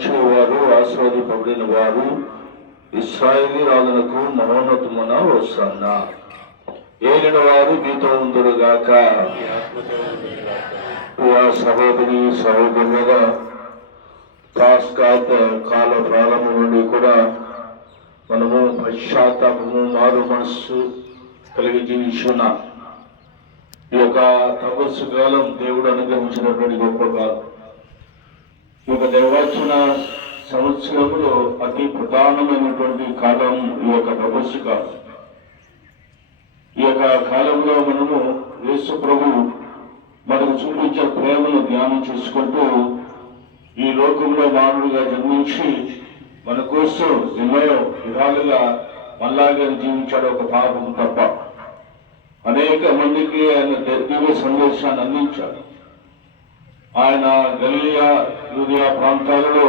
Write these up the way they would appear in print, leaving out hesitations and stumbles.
మంచివారు, ఆశీర్వదింపబడిన వారు, ఇశ్రాయేలీ రాజులకు మహోన్నతమున హోసన్నా. ఏలిన వారు మీతో ఉందురుగాక. సహోదరి సహోదరులుగా పాస్కా కాల ప్రారంభం నుండి కూడా మనము పశ్చాత్తాపము, మారు మనస్సు కలిగి జీవిస్తున్నాం. ఈ యొక్క తపస్సు కాలం దేవుడు అనుగ్రహించినటువంటి గొప్ప కాలం. ఈ యొక్క దైవార్చన సంవత్సరంలో అతి ప్రధానమైనటువంటి కాలం ఈ యొక్క తపస్సు కాలం. ఈ యొక్క కాలంలో మనము యేసు ప్రభు మనకు చూపించే ప్రేమను ధ్యానం చేసుకుంటూ ఈ లోకంలో మానవుడిగా జన్మించి మన కోసం ఎన్నో విధాలుగా మనలాగా జీవించాడు. ఒక పాపం తప్ప అనేక మందికి ఆయన దివ్య సందేశాన్ని అందించాడు. ఆయన గలిలయ, యూదయ ప్రాంతాలలో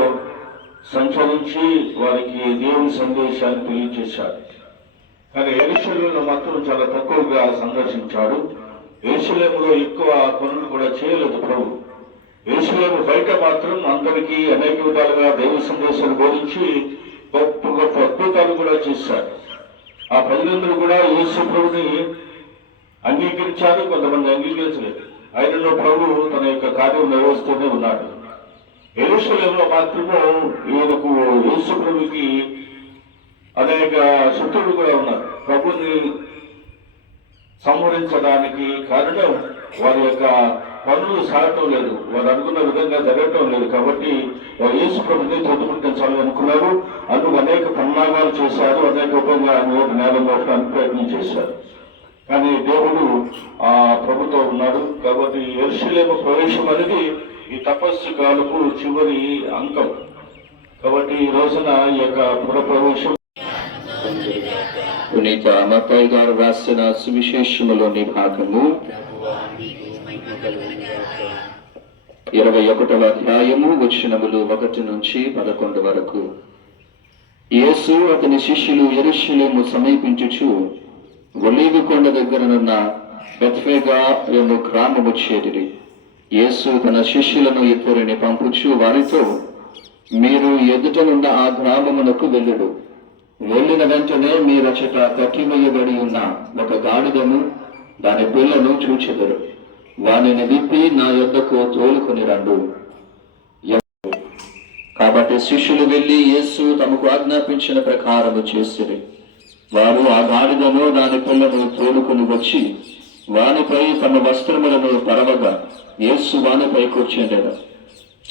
సంచరించి వారికి దేవుని సందేశాన్ని తెలియజేశాడు. కానీ యెరూషలేములో మాత్రం చాలా తక్కువగా సందర్శించాడు. యెరూషలేములో ఎక్కువ పనులు కూడా చేయలేదు ప్రభు. యెరూషలేము బయట మాత్రం అందరికీ అనేక విధాలుగా దైవ సందేశాన్ని బోధించి గొప్ప గొప్ప అద్భుతాలు కూడా చేశాడు. ఆ ప్రజలందరూ కూడా యేసు ప్రభుని అంగీకరించారు, కొంతమంది అంగీకరించలేదు. ఆయనలో ప్రభు తన యొక్క కార్యం నిర్వహిస్తూనే ఉన్నాడు. యెరూషలేములో మాత్రము ఈయనకు యేసు ప్రభుకి అనేక శత్రువులు కూడా ఉన్నారు. ప్రభుని సంహరించడానికి కారణం వారి యొక్క పనులు సాగటం లేదు, వారు అనుకున్న విధంగా జరగటం లేదు. కాబట్టి వారు యేసు ప్రభుని తొట్టుముట్టించాలని అనుకున్నారు. అందుకు అనేక పన్నాగాలు చేశారు, అనేక రూపంగా నేల మోపడానికి ప్రయత్నం చేశారు. కానీ దేవుడు ఆ ప్రభుతో ఉన్నాడు. కాబట్టి యెరూషలేము ప్రవేశం అనేది ఈ తపస్సు కాలపు చివరి అంకం. కాబట్టి ఈ రోజున ఈ యొక్క పురప్రవేశం పునీత మత్తయి గారు రాసిన సువిశేషములోని భాగము 21వ అధ్యాయము వచనములు 1 నుంచి 11 వరకు. యేసు అతని శిష్యులు యెరూషలేము సమీపించుచు ఒలీవ కొండ దగ్గరనున్న బెత్ఫేగా అను గ్రామము చేరిరి. యేసు తన శిష్యులను ఇద్దరిని పంపుచు వారితో, మీరు ఎదుటనున్న ఆ గ్రామమునకు వెళ్ళుడు. వెళ్ళిన వెంటనే మీరచట కట్టివేయబడి ఉన్న ఒక గాడిదను దాని పిల్లను చూచెదరు. వానిని విప్పి నా యొద్దకు తోలుకొని రండు. కాబట్టి శిష్యులు వెళ్లి యేసు తమకు ఆజ్ఞాపించిన ప్రకారము చేసిరి. వారు ఆ గాడిదను దాని పిల్లను తోలుకొని వచ్చి వానిపై తమ వస్త్రములను పరవగా యేసు వానిపై కూర్చుండెను.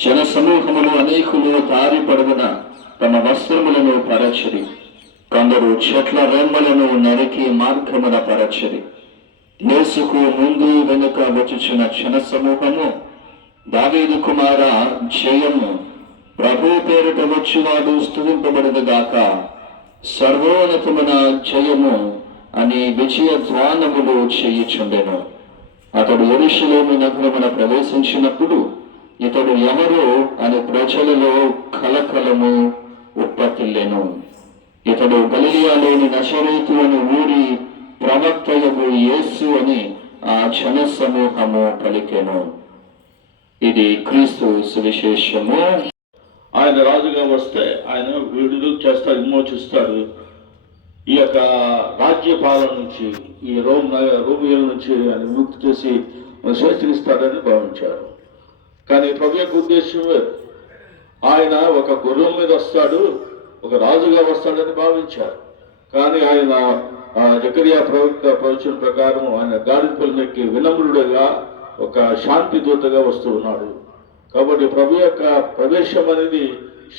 జన సమూహములు అనేకులు దారి పొడవున తమ వస్త్రములను పరచిరి. కొందరు చెట్ల రెమ్మలను నరికి మార్గమున పరచిరి. యేసుకు ముందు వెనుక వచ్చుచున్న జన సమూహము, దావీదు కుమార జయము, ప్రభు పేరిట వచ్చినాడు స్తుతింపబడుగాక, సర్వోన్నతమున జయము అని విజయ ధ్వానములు చేయుచుండెను. అతడు యెరూషలేము నగరమున ప్రవేశించినప్పుడు ఇతడు ఎవరో అని ప్రజలలో కలకలము ఉప్పతిల్లెను. ఇతడు గలిలయలోని నజరేతు అని ఊరి ప్రవక్తయగు యేసు అని ఆ జన సమూహము పలికెను. ఇది క్రీస్తు సువిశేషము. ఆయన రాజుగా వస్తే ఆయన విడుదల చేస్తాడు, విమోచిస్తాడు. ఈ యొక్క రాజ్యపాలన నుంచి, ఈ రోమియోల నుంచి ఆయన విముక్తి చేసి స్వేచ్ఛనిస్తాడని భావించారు. కానీ ప్రభు యొక్క ఉద్దేశం వేరు. ఆయన ఒక గుర్రం మీద వస్తాడు, ఒక రాజుగా వస్తాడని భావించారు. కానీ ఆయన జకరియా ప్రవక్త ప్రవచన ప్రకారం ఆయన గాడిద పిల్లకి వినమ్రుడుగా ఒక శాంతి దూతగా వస్తూ ఉన్నాడు. కాబట్టి ప్రభు యొక్క ప్రవేశం అనేది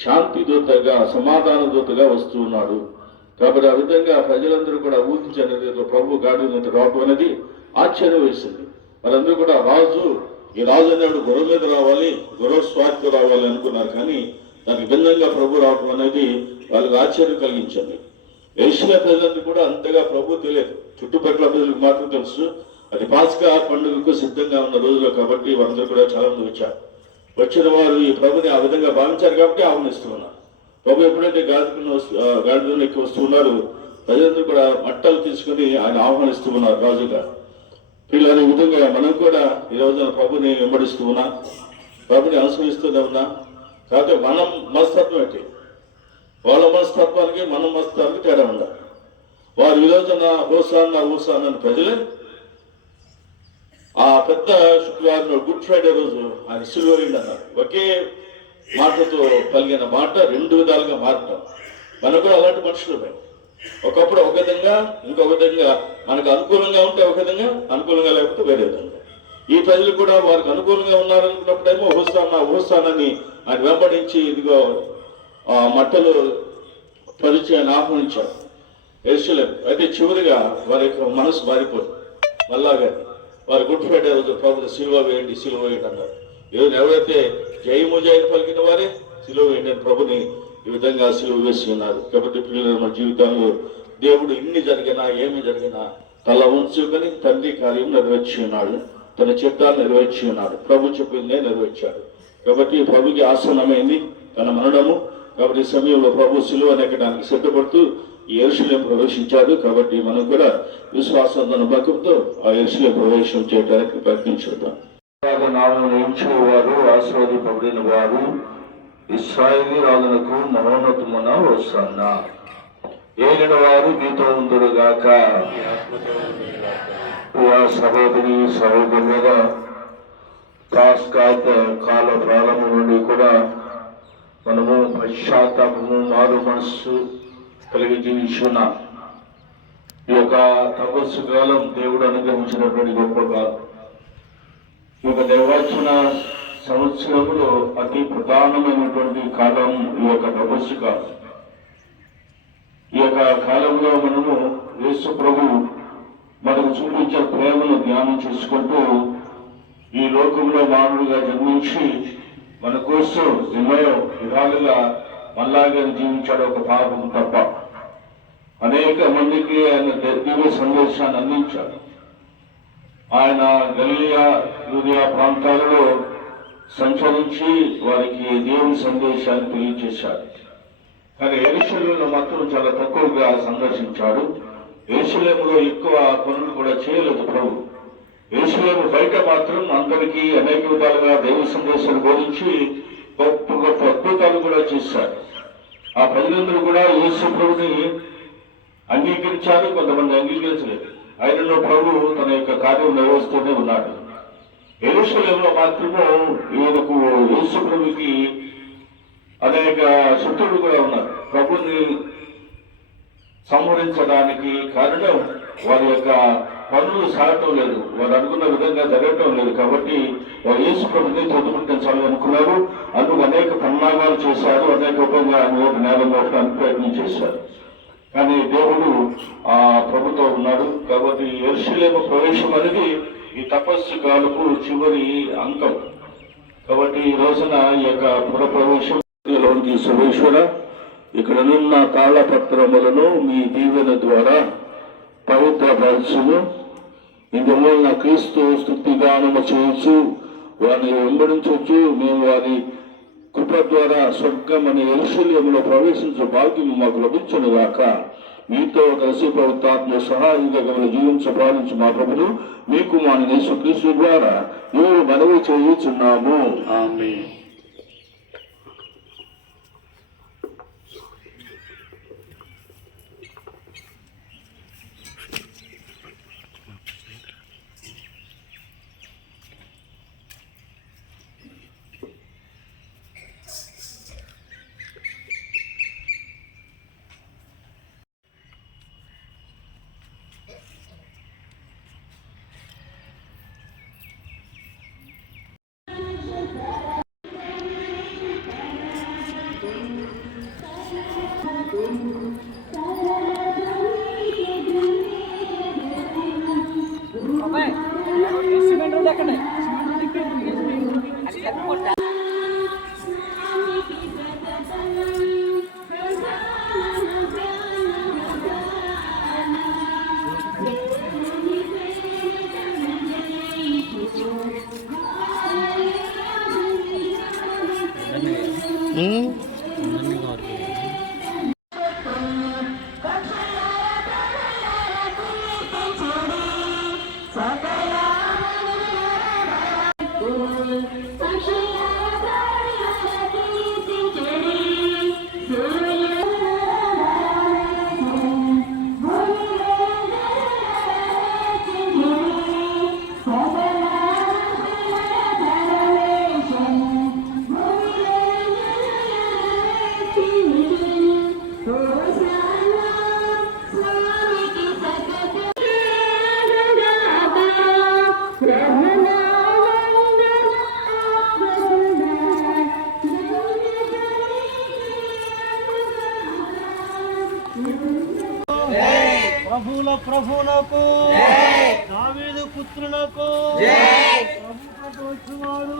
శాంతి దూతగా, సమాధాన దూతగా వస్తూ ఉన్నాడు. కాబట్టి ఆ విధంగా ప్రజలందరూ కూడా ఊహించనేది ప్రభు గాడిద రావడం అనేది ఆశ్చర్యం వేసింది. వారందరూ కూడా ఈ రాజు అనేవాడు గుర్రం మీద రావాలి, గుర్ర స్వాతితో రావాలి అనుకున్నారు. కానీ దానికి భిన్నంగా ప్రభు రావడం అనేది వాళ్ళకి ఆశ్చర్యం కలిగించింది. యెరూషలేము ప్రజలందరూ కూడా అంతగా ప్రభు తెలియదు, చుట్టుపక్కల ప్రజలకు మాత్రం తెలుసు. అది పాస్కా పండుగకు సిద్ధంగా ఉన్న రోజులో కాబట్టి వారందరూ కూడా చాలా మంది వచ్చారు. వచ్చిన వారు ఈ ప్రభుని ఆ విధంగా భావించారు కాబట్టి ఆహ్వానిస్తున్నారు. ప్రభు ఎప్పుడైతే గాడిదను ఎక్కి వస్తున్నారు, ప్రజలందరూ కూడా మట్టలు తీసుకుని ఆయన ఆహ్వానిస్తూ ఉన్నారు రాజుగా. పిల్లలు ఈ విధంగా మనం కూడా ఈ రోజున ప్రభుని వెంబడిస్తూ ఉన్నాం, ప్రభుని అనుసరిస్తూనే ఉన్నాం. కాకపోతే మనం మనస్తత్వం ఏంటి, వాళ్ళ మనస్తత్వానికి మన మనస్తత్వానికి తేడా ఉండాలి. వారు ఈ రోజున హోసాన్న అని ప్రజలే ఆ పెద్ద శుక్రవారం గుడ్ ఫ్రైడే రోజు ఆయన సిల్వరింగ్ అన్నారు. ఒకే మాటతో కలిగిన మాట రెండు విధాలుగా మారటం. మనకు కూడా అలాంటి మనుషులు ఒకప్పుడు ఒక విధంగా, ఇంకొక విధంగా, మనకు అనుకూలంగా ఉంటే ఒక విధంగా, అనుకూలంగా లేకపోతే వేరే విధంగా. ఈ ప్రజలు కూడా వారికి అనుకూలంగా ఉన్నారనుకున్నప్పుడేమో హోసానని ఆయన వెంబడించి ఇదిగో మట్టలు పరిచి ఆయన ఆహ్వానించారు యెరూషలేము. అయితే చివరిగా వారి యొక్క మనసు మారిపోయింది. మళ్ళాగా వారు గుడ్ ఫ్రైడే రోజు ప్రభుత్వ సిలువ వేయండి అన్నారు. ఎవరైతే జయము పలికిన వారే సిలువ వేయండి అని ప్రభుని ఈ విధంగా సిలువ వేసి ఉన్నారు. కాబట్టి పిల్లలు మన జీవితంలో దేవుడు ఇన్ని జరిగినా ఏమి జరిగినా తల ఉంచుకొని తండ్రి కార్యం నెరవేర్చి ఉన్నాడు, తన చిత్తాన్ని నెరవేర్చి ఉన్నాడు, ప్రభు చెప్పిందే నెరవేర్చాడు. కాబట్టి ప్రభుకి ఆసన్నమైంది తన మరణము. కాబట్టి ఈ సమయంలో ప్రభు సిలువ నెక్కడానికి సిద్ధపడుతూ ఈ యెరూషలేము ప్రవేశించాడు. కాబట్టి మనం కూడా విశ్వాసంతో నమ్మకంతో ఆ యెరూషలేము ప్రవేశం చేయడానికి ప్రయత్నించుద్దాం. వారు ఆశీర్వదింపబడిన వారు ఇశ్రాయేలీ రాజులకు మహోన్నతమున హోసన్నా. ఏలిన వారు మీతో ఉందురుగాక. సహోదరి సహోదరులుగా పాస్కా కాల ప్రారంభం నుండి కూడా మనము పశ్చాత్తాపము, మారు మనస్సు కలిగి జీవించున్నాం. ఈ యొక్క తపస్సు కాలం దేవుడు అనుగ్రహించినటువంటి గొప్ప కాలం. ఈ యొక్క దైవవచన సంవత్సరంలో అతి ప్రధానమైనటువంటి కాలం ఈ యొక్క తపస్సు కాలం. ఈ యొక్క కాలంలో మనము యేసు ప్రభు మనకు చూపించే ప్రేమను ధ్యానం చేసుకుంటూ ఈ లోకంలో మానవుడిగా జన్మించి మన కోసం ఎన్నో విధాలుగా మళ్ళాగా జీవించాడు ఒక పాపం తప్ప. అనేక మందికి ఆయన దివ్య సందేశాన్ని అందించాడు. ఆయన గలిలయ యూదయ ప్రాంతాలలో సంచరించి వారికి దేవుని సందేశాన్ని తెలియజేశాడు. కానీ యెరూషలేములో మాత్రం చాలా తక్కువగా సందర్శించాడు. యెరూషలేములో ఎక్కువ పనులు కూడా చేయలేదు ప్రభు. యెరూషలేము బయట మాత్రం అందరికీ అనేక విధాలుగా దైవ సందేశాలు బోధించి గొప్ప గొప్ప అద్భుతాలు కూడా చేశాడు. ఆ ప్రజలందరూ కూడా యేసు ప్రభుని అంగీకరించారు, కొంతమంది అంగీకరించలేదు. ఆయనలో ప్రభు తన యొక్క కార్యం నిర్వహిస్తూనే ఉన్నాడు. యెరూషలేములో మాత్రము ఈయనకు యేసు ప్రభుకి అనేక శత్రువులు కూడా ఉన్నారు. ప్రభుని సంహరించడానికి కారణం వారి యొక్క పనులు సాగటం లేదు, వారు అనుకున్న విధంగా జరగటం లేదు. కాబట్టి వారు యేసు ప్రభుని తొట్టుముట్టించాలని అనుకున్నారు. అందుకు అనేక పన్నాగాలు చేశారు, అనేక రూపంగా ఆయన నేల మోపడానికి ప్రయత్నం చేశారు. కానీ దేవుడు ఆ ప్రభుతో ఉన్నాడు. కాబట్టి యెరూషలేము ప్రవేశం అనేది ఈ తపస్సు కాలపు చివరి అంకం. కాబట్టి ఈ రోజున ఈ యొక్క పురప్రవేశంలోనికి సురేశ్వర ఇక్కడనున్న తాళపత్రములను మీ దీవెన ద్వారా పవిత్రపరచును. ఇందువలన క్రీస్తు స్తుతిగానము చేయొచ్చు, వారిని వెంబడించవచ్చు. మేము వారి కృప ద్వారా స్వర్గం అనే యెరూషలేములో ప్రవేశించే భాగ్యం మాకు లభించును గాక. మీతో కలిసి పవిత్రాత్మ సహాయంగా గమని జీవించపాలించి మా ప్రభును మీ కుమారుని యేసుక్రీస్తు ద్వారా మేము మనవి చేయుచున్నాము. ఆమేన్. ప్రభువుల ప్రభువునకు దావీదు పుత్రునకు ప్రభువుతో వచ్చువాడు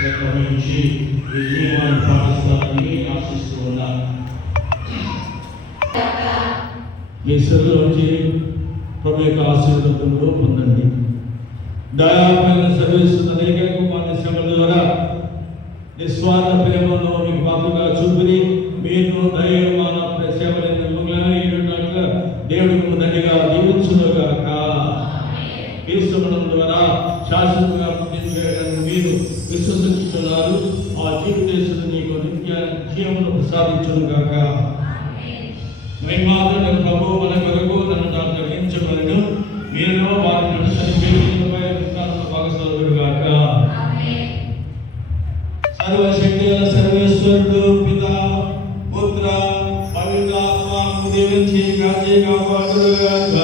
నిర్వహించి విజయవాడ పాఠశాలని ఆశిస్తూ ఉన్నారు. మీ సెలవులోంచి ప్రభు యొక్క ఆశీర్వాదంలో పొందండి. దయాపైన సర్వీస్తున్న అనేక కుమారుని శ్రమల ద్వారా నిస్వార్థ ప్రేమలో మీకు పాత్రగా చూపిరి మీరు దైవమాన సేవలైనట్లుగా దేవుడు దండిగా దీవించుగాక. క్రీస్తుమనం ద్వారా శాశ్వతంగా పుట్టించడానికి మీరు విశ్వసించుతున్నారు. ఆ జీవితేశ్వరుడు నీకు నిత్య జీవమును ప్రసాదించుగాక. మహిమాత్ర ప్రభు మన కొరకు నన్ను తగ్గించబడను మీరులో వారిని భాగస్వాముడుగాక. సర్వశక్తి సర్వేశ్వరుడు పితా పుత్ర పవిత్రాత్మ దీవించి కాచి కాపాడుగాక.